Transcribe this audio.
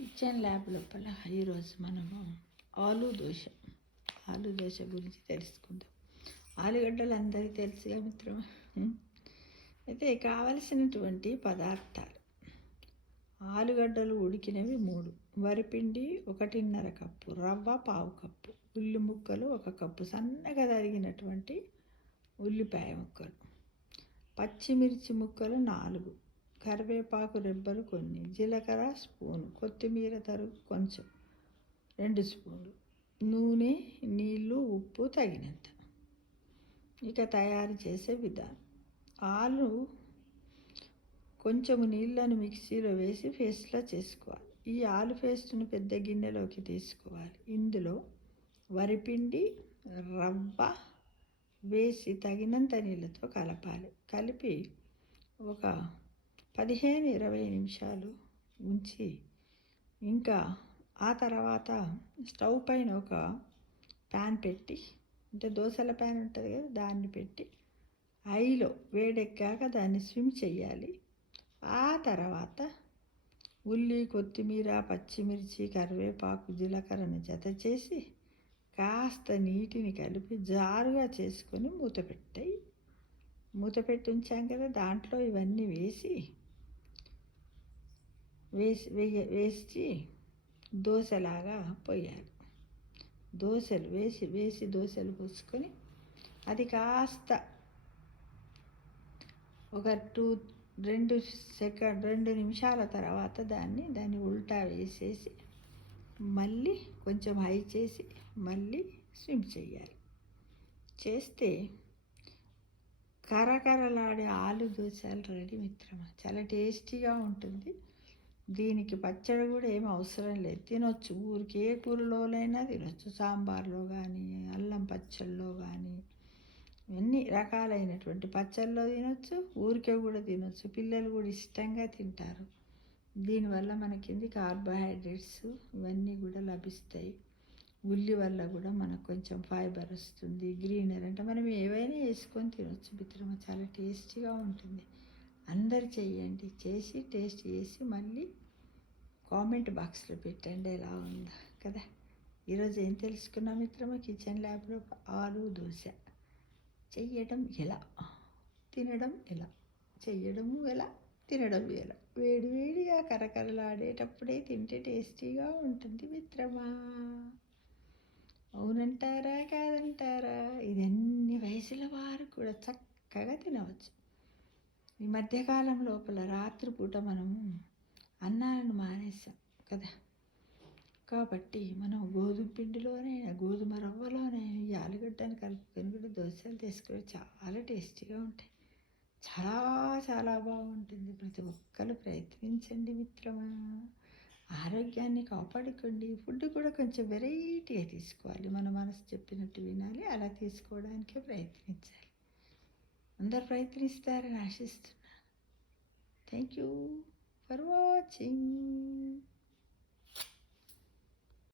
Kitchen lab లోపల ఈరోజు మనము ఆలు దోశ గురించి తెలుసుకుందాం. ఆలుగడ్డలు అందరికీ తెలుసుగా మిత్రమా. అయితే కావలసినటువంటి పదార్థాలు: ఆలుగడ్డలు ఉడికినవి 3, వరిపిండి 1.5 కప్పు, రవ్వ 1/2 కప్పు, ఉల్లి ముక్కలు 1 కప్పు, సన్నగా తరిగినటువంటి ఉల్లిపాయ ముక్కలు, పచ్చిమిర్చి ముక్కలు 4, కరివేపాకు రెబ్బలు కొన్ని, జీలకర్ర స్పూను, కొత్తిమీర తరుగు కొంచెం 2 స్పూన్లు, నూనె, నీళ్ళు, ఉప్పు తగినంత. ఇక తయారు చేసే విధానం: ఆలు కొంచెము నీళ్ళను మిక్సీలో వేసి పేస్ట్లా చేసుకోవాలి. ఈ ఆలు పేస్ట్ను పెద్ద గిన్నెలోకి తీసుకోవాలి. ఇందులో వరిపిండి, రవ్వ వేసి తగినంత నీళ్ళతో కలపాలి. కలిపి ఒక 15-20 నిమిషాలు ఉంచి, ఇంకా ఆ తర్వాత స్టవ్ పైన ఒక ప్యాన్ పెట్టి, అంటే దోశల ప్యాన్ ఉంటుంది కదా, దాన్ని పెట్టి ఐలో వేడెక్కాక దాన్ని స్విమ్ చేయాలి. ఆ తర్వాత ఉల్లి, కొత్తిమీర, పచ్చిమిర్చి, కరివేపాకు, జీలకర్రను జత చేసి కాస్త నీటిని కలిపి జారుగా చేసుకొని మూత పెట్టి ఉంచాం కదా, దాంట్లో ఇవన్నీ వేసి దోశలాగా పోయాలి. దోశలు వేసి దోశలు పోసుకొని అది కాస్త ఒక 2 నిమిషాల తర్వాత దాన్ని ఉల్టా వేసేసి మళ్ళీ కొంచెం హై చేసి మళ్ళీ స్విమ్ చేయాలి. చేస్తే కరకరలాడే ఆలు దోశలు రెడీ మిత్రమా. చాలా టేస్టీగా ఉంటుంది. దీనికి పచ్చడి కూడా ఏం అవసరం లేదు, తినొచ్చు. ఊరికి ఏ కూరలోనైనా తినొచ్చు. సాంబార్లో కానీ, అల్లం పచ్చళ్ళలో కానీ, అన్ని రకాలైనటువంటి పచ్చళ్ళలో తినొచ్చు, ఊరికే కూడా తినొచ్చు. పిల్లలు కూడా ఇష్టంగా తింటారు. దీనివల్ల మనకి కార్బోహైడ్రేట్స్ ఇవన్నీ కూడా లభిస్తాయి. ఉల్లి వల్ల కూడా మనకు కొంచెం ఫైబర్ వస్తుంది. గ్రీనరీ అంటే మనం ఏవైనా వేసుకొని తినొచ్చు మిత్రమా. చాలా టేస్టీగా ఉంటుంది. అందరు చెయ్యండి. చేసి టేస్ట్ చేసి మళ్ళీ కామెంట్ బాక్స్లో పెట్టండి ఎలా ఉందా కదా. ఈరోజు ఏం తెలుసుకున్నాం మిత్రమా? కిచెన్ ల్యాబ్లో ఆలు దోశ చెయ్యడం ఎలా, తినడం ఎలా, చెయ్యడము ఎలా, తినడం ఎలా. వేడివేడిగా కరకరలాడేటప్పుడే తింటే టేస్టీగా ఉంటుంది మిత్రమా. అవునంటారా కాదంటారా? ఇది అన్ని వయసుల వారు కూడా చక్కగా తినవచ్చు. ఈ మధ్యకాలం లోపల రాత్రిపూట మనము అన్నాలను మానేసాం కదా, కాబట్టి మనం గోధుమ పిండిలోనే, గోధుమ రవ్వలోనే ఈ ఆలుగడ్డను కలుపుకొని కూడా దోశలు తీసుకొని చాలా టేస్టీగా ఉంటాయి. చాలా చాలా బాగుంటుంది. ప్రతి ఒక్కరు ప్రయత్నించండి మిత్రమా. ఆరోగ్యాన్ని కాపాడుకోండి. ఫుడ్ కూడా కొంచెం వెరైటీగా తీసుకోవాలి. మన మనసు చెప్పినట్టు వినాలి. అలా తీసుకోవడానికే ప్రయత్నించాలి. అందరు ప్రయత్నిస్తారని ఆశిస్తున్నాను. Thank you for watching.